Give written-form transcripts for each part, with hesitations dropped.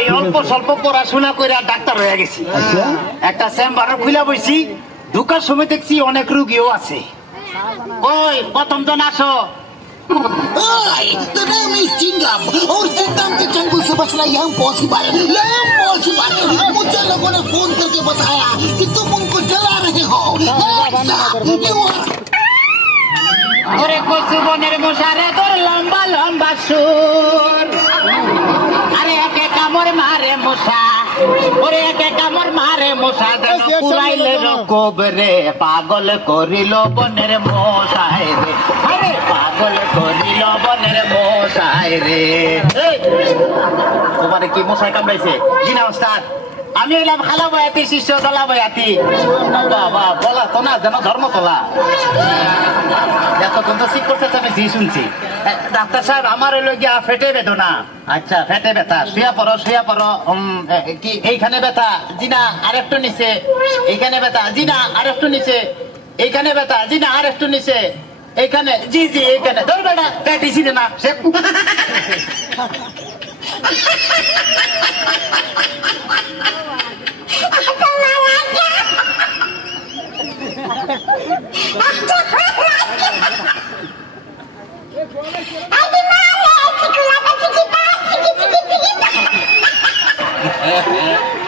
এই অল্প স্বল্প পড়াশোনা করে ডাক্তার হয়ে গেছি। একটা চেম্বার খুলে বইছি, ঢুকার সময় দেখছি অনেক রোগীও আছে। ওই প্রথম জন আসো। The name is Chingam और चिंगम के जंगल से बचना यहाँ पॉसिबल मुझे लोगों ने फोन करके बताया कि तुम उनको जला रहे हो। ওরে কচু বনের মশারে তোর লম্বা লম্বা সুর, আরে একে কামড় মারে মশা, ওরে একে কামড় মারে মশা, যেন পুরাইলে রকবরে পাগল করিল বনের মশাই রে, আরে পাগল করিল বনের মশাই রে। তোমারে কি মশাই কামড়াইছে? জি না ওস্তাদ, আমি এলাম খালা বয়াতি, শিষ্য দলা বয়াতি। বাবা বলা তো না যেন ধর্ম তোলা। এতক্ষণ তো ঠিক করতেছে, আমি জি শুনছি। ডাক্তার সাহেব আমার হইল গিয়া ফেটে বেদনা। আচ্ছা ফেটে ব্যথা, শুয়া পড়ো শুয়া পড়ো। কি এইখানে ব্যথা? জি না আরেকটু নিচে। এইখানে ব্যথা? জি না আরেকটু নিচে। এইখানে ব্যথা? জি না আরেকটু নিচে। এইখানে? জি জি এইখানে। ধর বেটা দিছি না সে।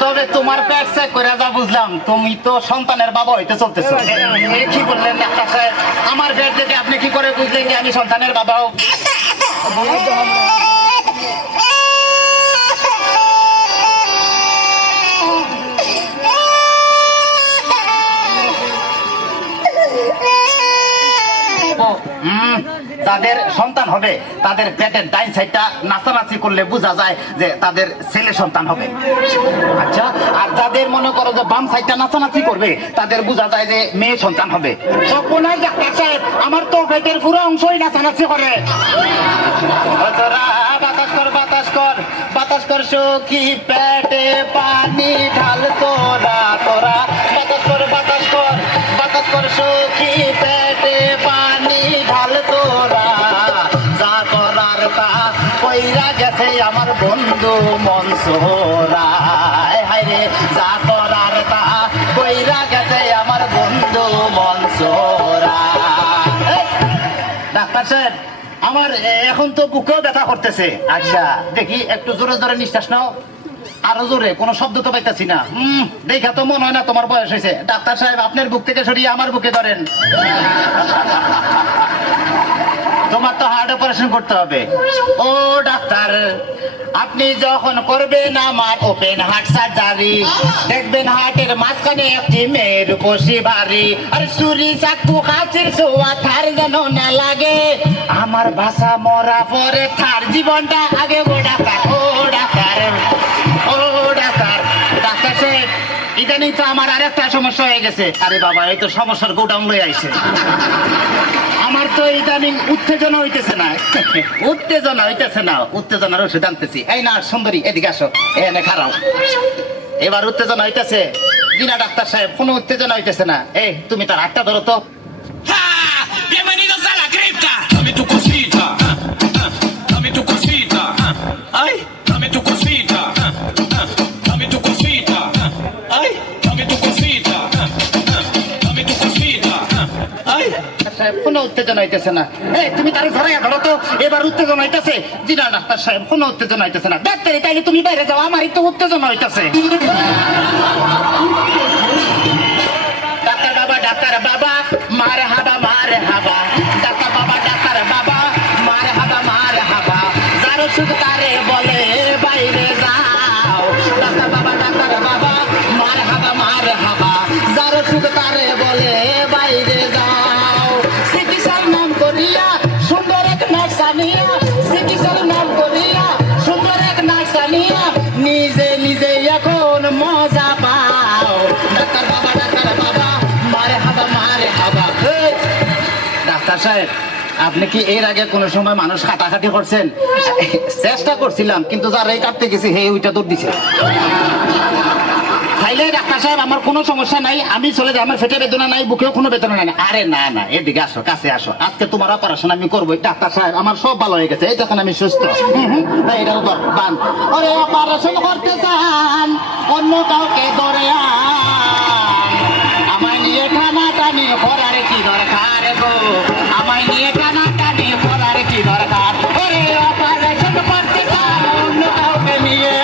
তবে তোমার পেট চেক করে যা বুঝলাম, তুমি তো সন্তানের বাবা হইতে চলতেছো। কি বললেন ডাক্তার সাহেব? আমার পেট দেখে আপনি কি করে বুঝলেন যে আমি সন্তানের বাবাও? তাদের সন্তান হবে, তাদের পেটের ডাইন সাইডটা নাচানাচি করলে বোঝা যায় যে তাদের ছেলে সন্তান হবে। আচ্ছা, আর যাদের মনে করো যে বাম সাইডটা নাচানাচি করবে, তাদের বোঝা যায় যে মেয়ে সন্তান হবে। সপনাই ডাক্তার সাহেব, আমার তো পেটের পুরো অংশই নাচানাচি করে। বাতাস কর বাতাস কর বাতাস কর সখী, পেটে পানি ঢাল তোরা তোরা। বাতাস কর বাতাস কর বাতাস কর সখী, পেটে পানি ঢাল তোরা। যা করার তা কইরা গেছে আমার বন্ধু মনসুরা, হায় রে যা করার তা কইরা গেছে আমার বন্ধু মনসুরা। ডাক্তার সাহেব, আমার এখন তো বুকেও ব্যথা করতেছে। আচ্ছা দেখি একটু জোরে জোরে নিঃশ্বাস নাও। আরো জোরে, কোনো শব্দ তো পাইতেছি না। দেখা তো মনে হয় না তোমার বয়স হয়েছে। ডাক্তার সাহেব, আপনার বুক থেকে সরিয়ে আমার বুকে ধরেন। তোমার তো হার্ট অপারেশন করতে হবে। ও ডাক্তার, আপনি যখন করবেন আমার ওপেন হার্ট সার্জারি, দেখবেন হার্টের মাঝখানে একটি মেয়ের বসি ভারী। আর ছুরি চাকু কাছের ছোঁয়া থার যেন না লাগে, আমার বাসা মরা পরে থার জীবনটা আগে। ও ডাক্তার ও ডাক্তার ও ডাক্তার। ডাক্তার সাহেব, ইদানিং তো আমার আর একটা সমস্যা হয়ে গেছে। আরে বাবা, এই তো সমস্যার গোডাউন লয়ে আইছে। আমার তো ইদানিং উত্তেজনা হইতেছে না, উত্তেজনা হইতেছে না, উত্তেজনার ওষুধ আনতেছি। এই না সুন্দরী, এদিকে আসো, এনে খারাও। এবার উত্তেজনা হইতেছে? বিনা ডাক্তার সাহেব, কোনো উত্তেজনা হইতেছে না। এই তুমি তার হাতটা ধরো তো। Bienvenidos a la cripta. Dame tu cosita, dame tu cosita, ay, dame tu cosita, dame tu cosita, ay, dame tu cosita, dame tu cosita, ay. কোনো উত্তেজনা হইতেছে না। এই তুমি তার ধরাইয়া ধরো তো। এবার উত্তেজনা হইতেছে? জি না ডাক্তার সাহেব, কোনো উত্তেজনা হইতেছে না। ডাক্তার তাইলে তুমি বাইরে যাও, আমারই তো উত্তেজনা হইতেছে। ডাক্তার বাবা ডাক্তার বাবা মারে হাবা মারে হাবা। ডাক্তার বাবা ডাক্তার বাবা মারে হাবা মারে হাবা। যার ওষুধ তারে বলে বাইরে যাও। ডাক্তার বাবা ডাক্তার বাবা মারে হাবা মারে হাবা। যার ওষুধ তারে বলে বাইরে যাও। চিকিৎসার নাম করিয়া সুন্দর এক নার্সানিয়া, চিকিৎসার নাম করিয়া সুন্দর এক নার্সানিয়া, নিজে নিজে এখন মজা পাও। ডাক্তার বাবা ডাক্তার বাবা মারে হাবা মারে হাবা। ডাক্তার সাহেব, আপনি কি এর আগে কোন সময় মানুষ কাটাকাটি করছেন? চেষ্টা করছিলাম, কিন্তু যারাই কাটতে গেছে হে ওইটা দৌড় দিছে। খাইলে ডাক্তার সাহেব আমার কোনো সমস্যা নাই, আমি চলে যাই, আমার পেটে বেদনা নাই, বুকেও কোনো বেদনা নাই। আরে না না, এদিকে আসো, কাছে আসো, আজকে তোমার অপারেশন আমি করবো। ডাক্তার সাহেব আমার সব ভালো হয়ে গেছে, এই দেখেন আমি সুস্থ। এটা বান ওরে অপারেশন করতে চান অন্য কাউকে ধরে আমায় নিয়ে টানাটানি করার কি দরকার গো, আমায় নিয়ে টানাটানি করার কি দরকার। ওরে অপারেশন করতে চান অন্য কাউকে নিয়ে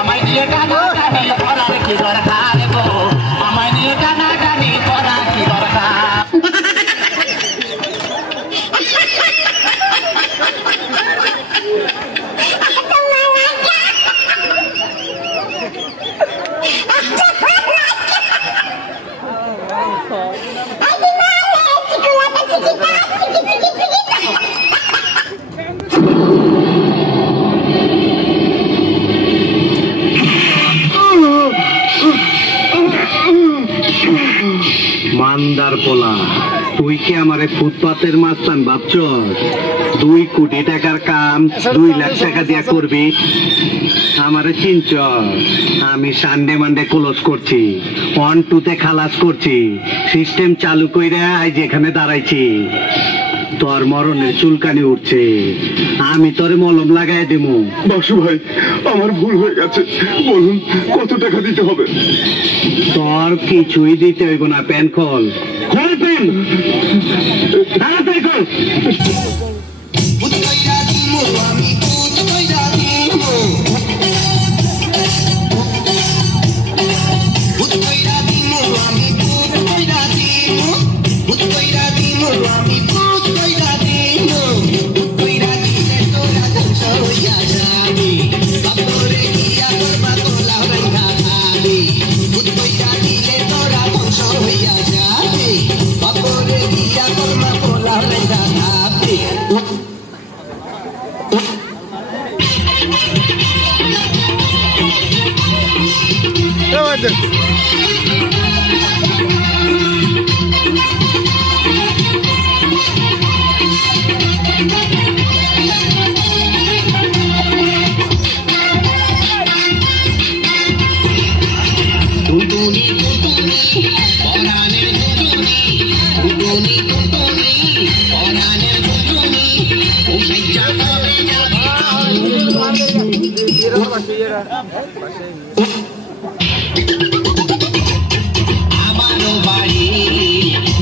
আমায় নিয়ে টানাটানি করার কি দরকার গো, আমায় নিয়ে টানাটানি করার কি দরকার। মান্দার পোলা, তুই কি আমারে ফুটপাতের মাস্তান ভাবছ? 2 কোটি টাকার কাম 2 লাখ টাকা দিয়া করবি? আমারে চিনচ? আমি সানডে মানডে ক্লোজ করছি, 1-2 খালাস করছি, সিস্টেম চালু কইরা আজ এখানে দাঁড়াইছি। তোর মরণের চুলকানি উঠছে, আমি তোরে মলম লাগাই দেবো। বাসু ভাই, আমার ভুল হয়ে গেছে, বলুন কত টাকা দিতে হবে? তোর কিছুই দিতে হইব না, প্যান খোল, খোল প্যান, তাড়াতাড়ি খোল। আমারও বাড়ি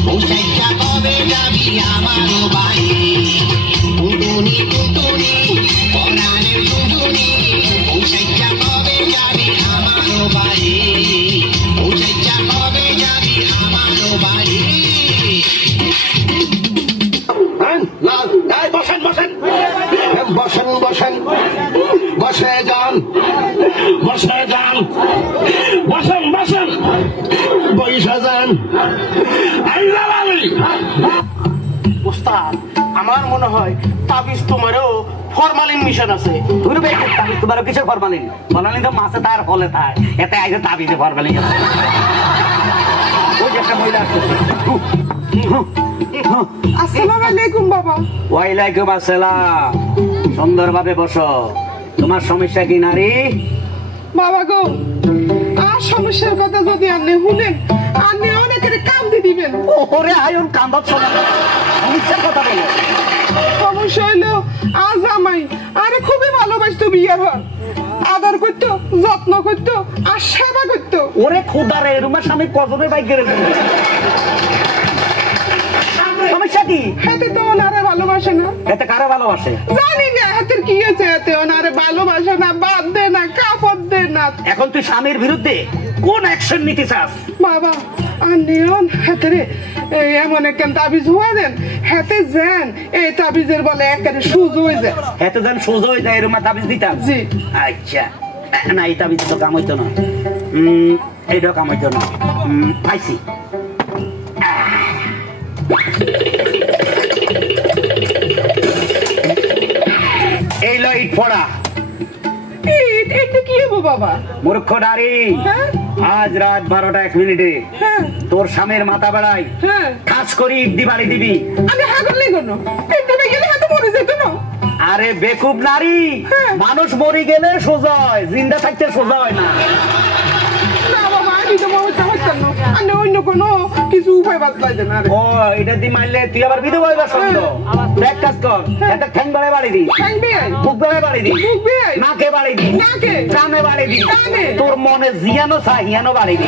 পৌঁছাইয়া কবে যাবি? আমারও বাড়ি টুনটুনি টুনটুনি পরাণের টুনটুনি পৌঁছাইয়া কবে যাবি? আমারও বাড়ি পৌঁছাইয়া কবে যাবি? আমারও বাড়ি। বসেন বসেন বসেন বসেন, বসে যান, বসে যান, বসেন বসেন, বৈশা যান। উস্তাদ, আমার মনে হয় তাবিজ তোমারও ফরমালিন মিশন আছে। তুই বেশ তাবিজ তোমারও কিসের ফরমালিন? ফরমালিন তো মাছে তার ফলে তাই, এতে আইসে তাবিজে ফরমালিন আছে। ওই যে একটা মহিলা আসছে। আসসালামু আলাইকুম বাবা। ওয়ালাইকুম আসসালাম। সুন্দরভাবে বসো। তোমার সমস্যা কি নারী? বাবা গো, আর সমস্যার কথা যদি আপনি শুনেন, আপনি অনেকের কান্দে দিবেন। ওরে আয়ন কান্দাচ্ছ না, সমস্যার কথা বলো। সমস্যা হইলো আজ আমায় আরে খুবই ভালোবাসতো, বিয়ের পর আদর করতো, যত্ন করতো আর সেবা করতো। ওরে খোদারে, রুমার স্বামী কজনের বাইক গেড়ে দেবে? সমস্যা কি? হাতে তো ওনারে ভালোবাসে না। এতে কারে ভালোবাসে? জানি না হাতের কি হয়েছে, এতে ওনারে ভালোবাসে না, বাদ দে না, কাপড় দে না। এখন তুই স্বামীর বিরুদ্ধে কোন অ্যাকশন নিতে চাস? বাবা আর নিয়ন হাতে এমন একখান তাবিজ হওয়া দেন, হাতে যান এই তাবিজের বলে একেবারে সুজ হয়ে যায়। এত যেন সোজা হয়ে যায়, রুমা তাবিজ দিতাম। জি। আচ্ছা, না এই তাবিজ তো কাম হইতো না, এইটাও কাম হইতো না। পাইছি। এই লো ইট পড়া। এটা কি হবো বাবা? মূর্খ নারী, হ্যাঁ আজ রাত 12:01 হ্যাঁ তোর স্বামীর মাথা বেড়াই হ্যাঁ, কাজ করি ইট দি বাড়ি দিবি। আমি হ্যাঁ করলে কোনো এটা গেলে হাতে মরে যেত না। আরে বেকুব নারী, হ্যাঁ। মানুষ মরে গেলে সোজা হয়, জিন্দা থাকতে সোজা হয় না। না বাবা আমি তো মমতা পারতাম না আমি অন্য কোনো কিছু উপায় বাতলাই দেন আরে ও এটা দি মারলে তুই আবার বিধবা হইবা শুনতো দেখ কাজ কর এটা ঠ্যাং বাড়ে বাড়ি দি ঠ্যাং দিয়ে বুক বাড়ে বাড়ি দি বুক দিয়ে নাকে বাড়ি দি নাকে কানে বাড়ি দি কানে তোর মনে জিয়ানো সাহিয়ানো বাড়ি দি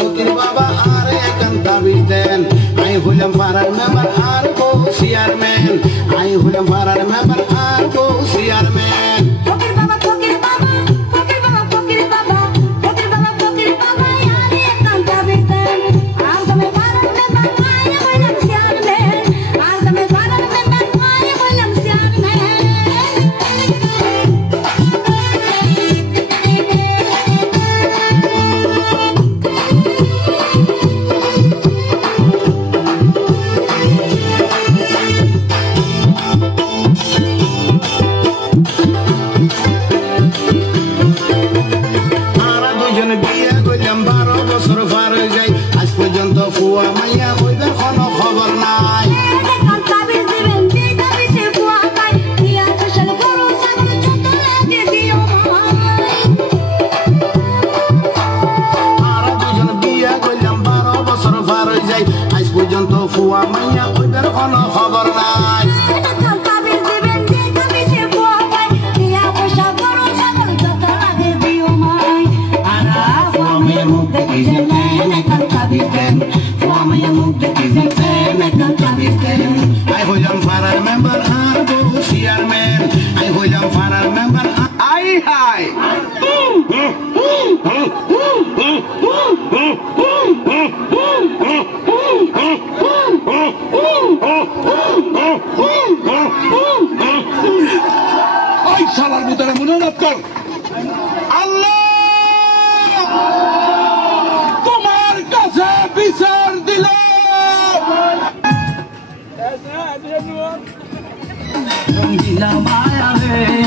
ফকির বাবা আরে একখান তাবিজ দেন আই হইলাম পাড়ার মেম্বার আর গো চেয়ারম্যান আই হইলাম পাড়ার মেম্বার আর গো চেয়ারম্যান ফকির বাবা ফকির বাবা ফকির বাবা ফকির বাবা ফকির বাবা ফকির বাবা আরে একখান তাবিজ দেন আর তুমি পাড়ার মেম্বার আই হইলাম চেয়ারম্যান আর তুমি পাড়ার মেম্বার আই হইলাম চেয়ারম্যান বিয়ে করলাম 12 বছর পার হয়ে যায় আজ পর্যন্ত ফুয়া মাইয়া হইবার কোনো খবর নাই একখান তাবিজ দিবেন যে তাবিজে ফুয়া পাই দিয়া ফসল গরু ছাগল যত লাগে দিও ভাই আর দুজন বিয়ে করলাম 12 বছর পার হয়ে যায় আজ পর্যন্ত ফুয়া মাইয়া হইবার কোনো খবর নাই একখান তাবিজ দিবেন যে তাবিজে ফুয়া পাই দিয়া ফসল গরু ছাগল যত লাগে দিও ভাই আরা ফুয়া মাইয়া মুখ দেখি যেন একখান তাবিজ দেন ফুয়া মাইয়া মুখ দেখি যেন একখান তাবিজ দেন আই হইলাম পাড়ার মেম্বার আর গো চেয়ারম্যান আই হইলাম পাড়ার মেম্বার আই হাই ওই শালার ভিতরে মনোনয়ন কর আল্লাহ তোমার কাছে বিচার দিলাম দিলা মায়া রে